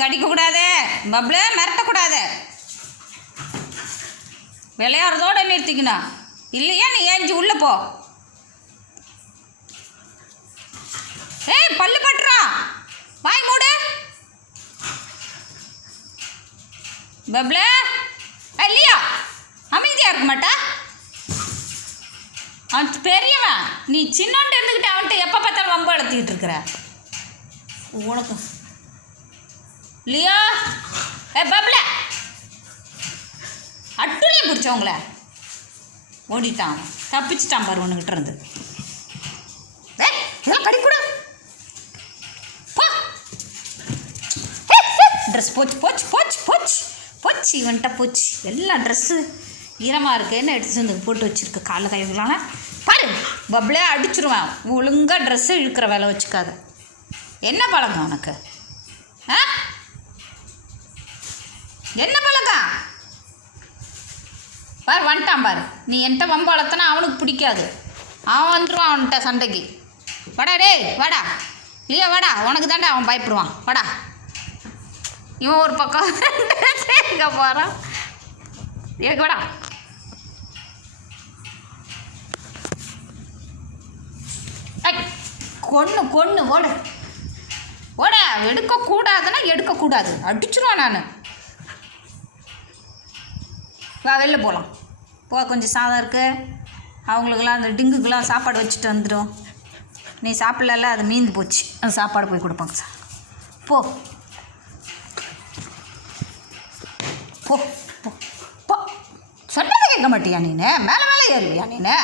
கடிக்கக்கூடாது, பப்ளு மிரட்டக்கூடாது, விளையாடுறதோட நிறுத்திக்கணும். இல்லையா நீ ஏஞ்சி உள்ளே போ. ஏய் பல்லு பட்டுறான், வாய் மூடு. பப்ளு இல்லையா அமைதியாக இருக்க மாட்டா. அவன் பெரியவன், நீ சின்னோண்டு இருந்துக்கிட்டு அவன்கிட்ட எப்போ பார்த்தாலும் வம்பு வளர்த்திக்கிட்டு இருக்கிற. உனக்கு இல்லையா? பப்ள அட்டுலையே பிடிச்சவங்கள ஓடிட்டான், தப்பிச்சிட்டான் பாரு ஒன்றுக்கிட்ட இருந்து. இதெல்லாம் கடிக்கூட ட்ரெஸ் போச்சு போச்சு போச்சு போச்சு போச்சு, இவன்ட்ட போச்சு. எல்லா ட்ரெஸ்ஸு ஈரமாக இருக்குன்னு எடுத்து வந்து போட்டு வச்சுருக்கு. காலைல கைவிடலாம் பாரு, பப்ளே அடிச்சிருவேன். ஒழுங்காக ட்ரெஸ்ஸு இழுக்கிற வேலை வச்சுக்காது. என்ன பழக்கம் உனக்கு? ஆ என்ன பழக்கம்? பாரு வந்துட்டான் பாரு. நீ என்கிட்ட வம்பு வளர்த்தனா அவனுக்கு பிடிக்காது. அவன் வந்துடுவான் அவன்கிட்ட சண்டைக்கு. வாடா டேய் வாடா, இல்லையா வாடா, உனக்கு தாண்டா அவன் பயப்படுவான். வாடா. இவன் ஒரு பக்கம் இங்கே போகிறான். எனக்கு வாடா. கொன்று கொன்று ஓட ஓட. எடுக்கக்கூடாதுன்னா எடுக்கக்கூடாது, அடிச்சிருவான் நான். வா வெளில போகலாம் போ. கொஞ்சம் சாதம் இருக்குது, அவங்களுக்கெல்லாம் அந்த டிங்குக்கெலாம் சாப்பாடு வச்சுட்டு வந்துடும். நீ சாப்பிடல, அது மீந்து போச்சு. அந்த சாப்பாடு போய் கொடுப்பாங்க சார். போ போ போ. சொன்னதை கேட்க மாட்டியா நீனு? மேலே மேலே ஏறுவியா நீனு?